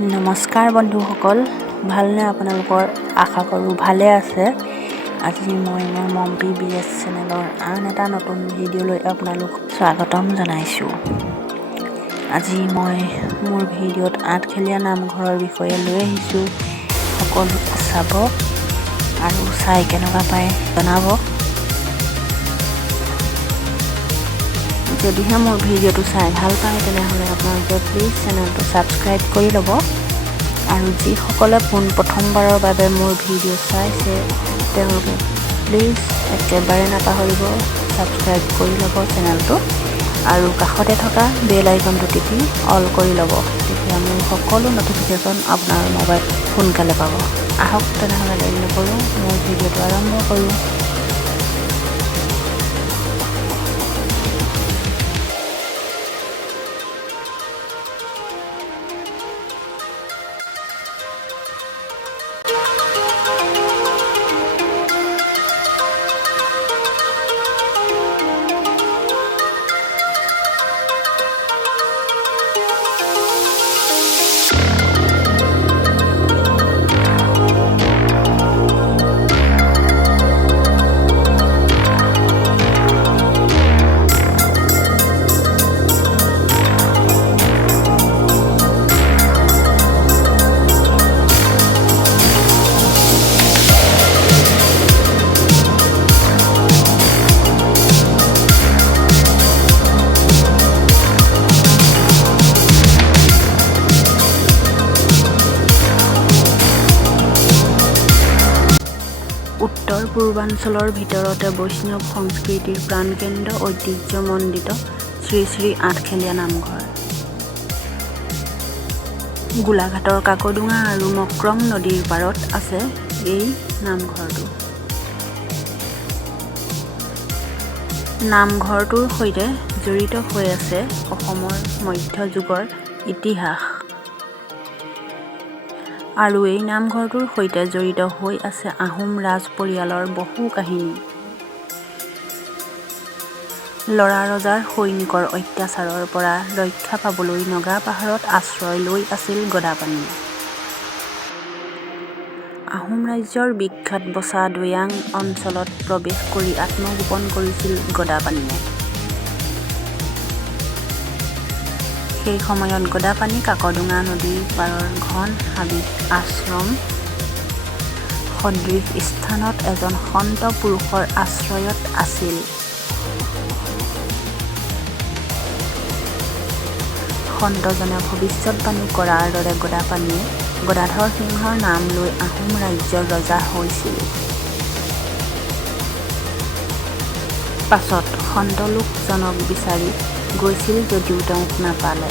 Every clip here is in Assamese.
নমস্কাৰ বন্ধুসকল, ভালনে আপোনালোকৰ? আশা কৰোঁ ভালে আছে। আজি মই মোৰ মম্পি BS চেনেলৰ আন এটা নতুন ভিডিঅ'লৈ আপোনালোক স্বাগতম জনাইছোঁ। আজি মই মোৰ ভিডিঅ'ত আঠখেলীয়া নামঘৰৰ বিষয়ে লৈ আহিছোঁ। সকলো চাব আৰু চাই কেনেকুৱা পায় জনাব। যদিহে মোৰ ভিডিঅ'টো চাই ভাল পায় তেনেহ'লে আপোনালোকে প্লিজ চেনেলটো ছাবস্ক্ৰাইব কৰি ল'ব। আৰু যিসকলে প্ৰথমবাৰৰ বাবে মোৰ ভিডিঅ' চাইছে তেওঁলোকে প্লিজ একেবাৰে নাপাহৰিব ছাবস্ক্ৰাইব কৰি ল'ব চেনেলটো আৰু কাষতে থকা বেল আইকনটো টিপি অল কৰি ল'ব। তেতিয়া মোৰ সকলো নটিফিকেশ্যন আপোনাৰ মোবাইল সোনকালে পাব। আহক তেনেহ'লে দেৰি নকৰোঁ, মোৰ ভিডিঅ'টো আৰম্ভ কৰোঁ। উত্তৰ পূৰ্বাঞ্চলৰ ভিতৰতে বৈষ্ণৱ সংস্কৃতিৰ প্ৰাণকেন্দ্ৰ ঐতিহ্যমণ্ডিত শ্ৰী শ্ৰী আঠখেলীয়া নামঘৰ। গোলাঘাটৰ কাকডোঙা আৰু মক্ৰম নদীৰ পাৰত আছে এই নামঘৰটো। নামঘৰটোৰ সৈতে জড়িত হৈ আছে অসমৰ মধ্যযুগৰ ইতিহাস আৰু এই নামঘৰটোৰ সৈতে জড়িত হৈ আছে আহোম ৰাজ পৰিয়ালৰ বহু কাহিনী। ল'ৰা ৰজাৰ সৈনিকৰ অত্যাচাৰৰ পৰা ৰক্ষা পাবলৈ নগা পাহাৰত আশ্ৰয় লৈ আছিল গদাপাণিয়ে। আহোম ৰাজ্যৰ বিখ্যাত বচা দৈয়াং অঞ্চলত প্ৰৱেশ কৰি আত্মগোপন কৰিছিল গদাপাণিয়ে। সেই সময়ত গদাপাণি কাকডোঙা নদীৰ পাৰৰ ঘন হাবিত আশ্ৰম সদৃশ স্থানত এজন সন্ত পুৰুষৰ আশ্ৰয়ত আছিল। সন্তজনে ভৱিষ্যৎবাণী কৰাৰ দৰে গদাপাণিয়ে গদাধৰ সিংহৰ নাম লৈ আহোম ৰাজ্যৰ ৰজা হৈছিল। পাছত সন্তলোকজনক বিচাৰি গৈছিল যদিও তেওঁক নাপালে।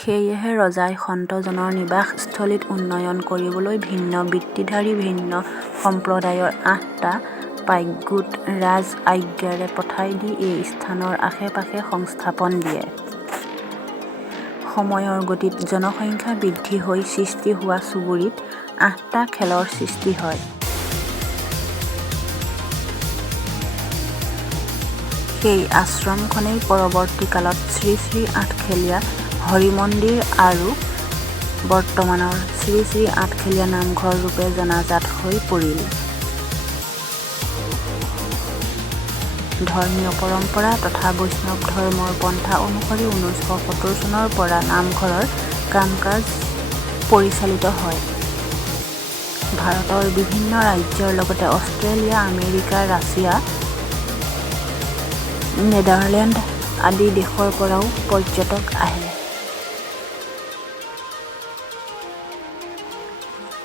সেয়েহে ৰজাই সন্তজনৰ নিবাসস্থলীত উন্নয়ন কৰিবলৈ ভিন্ন বৃত্তিধাৰী ভিন্ন সম্প্ৰদায়ৰ ৮টা পাইকগোট ৰাজ আজ্ঞাৰে পঠাই দি এই স্থানৰ আশে-পাশে সংস্থাপন দিয়ে। সময়ৰ গতিত জনসংখ্যা বৃদ্ধি হৈ সৃষ্টি হোৱা চুবুৰীত ৮টা খেলৰ সৃষ্টি হয়। সেই আশ্ৰমখনেই পৰৱৰ্তী কালত শ্ৰী শ্ৰী আঠখেলীয়া হৰি মন্দিৰ আৰু বৰ্তমানৰ শ্ৰী শ্ৰী আঠখেলীয়া নামঘৰ ৰূপে জনাজাত হৈ পৰিল। ধৰ্মীয় পৰম্পৰা তথা বৈষ্ণৱ ধৰ্মৰ পন্থা অনুসৰি 1970 চনৰ পৰা নামঘৰৰ কাম-কাজ পৰিচালিত হয়। ভাৰতৰ বিভিন্ন ৰাজ্যৰ লগতে অষ্ট্ৰেলিয়া, আমেৰিকা, ৰাছিয়া, নেদাৰলেণ্ড আদি দেশৰ পৰাও পৰ্যটক আহে।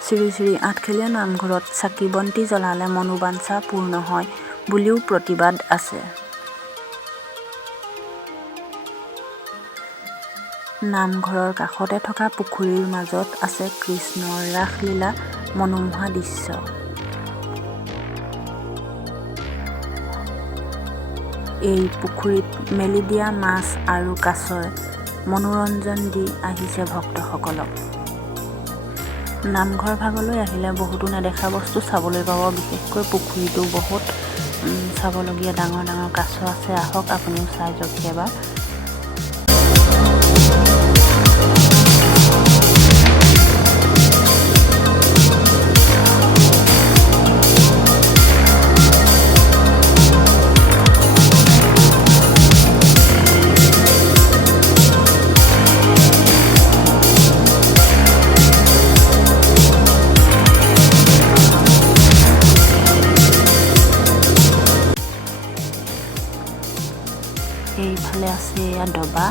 শ্ৰী শ্ৰী আঠখেলীয়া নামঘৰত চাকি-বন্তি জ্বলালে মনোবাঞ্ছা পূৰ্ণ হয় বুলিও প্ৰতিবাদ আছে। নামঘৰৰ কাষতে থকা পুখুৰীৰ মাজত আছে কৃষ্ণৰ ৰাসলীলা মনোমোহা দৃশ্য। এই পুখুৰীত মেলি দিয়া মাছ আৰু কাছই মনোৰঞ্জন দি আহিছে ভক্তসকলক। নামঘৰ ভাগলৈ আহিলে বহুতো নেদেখা বস্তু চাবলৈ পাব। বিশেষকৈ পুখুৰীটো বহুত চাবলগীয়া ডাঙৰ ডাঙৰ কাছ আছে। আহক আপুনিও চাই যাওক এবাৰ। এইফালে আছে এয়া ডবা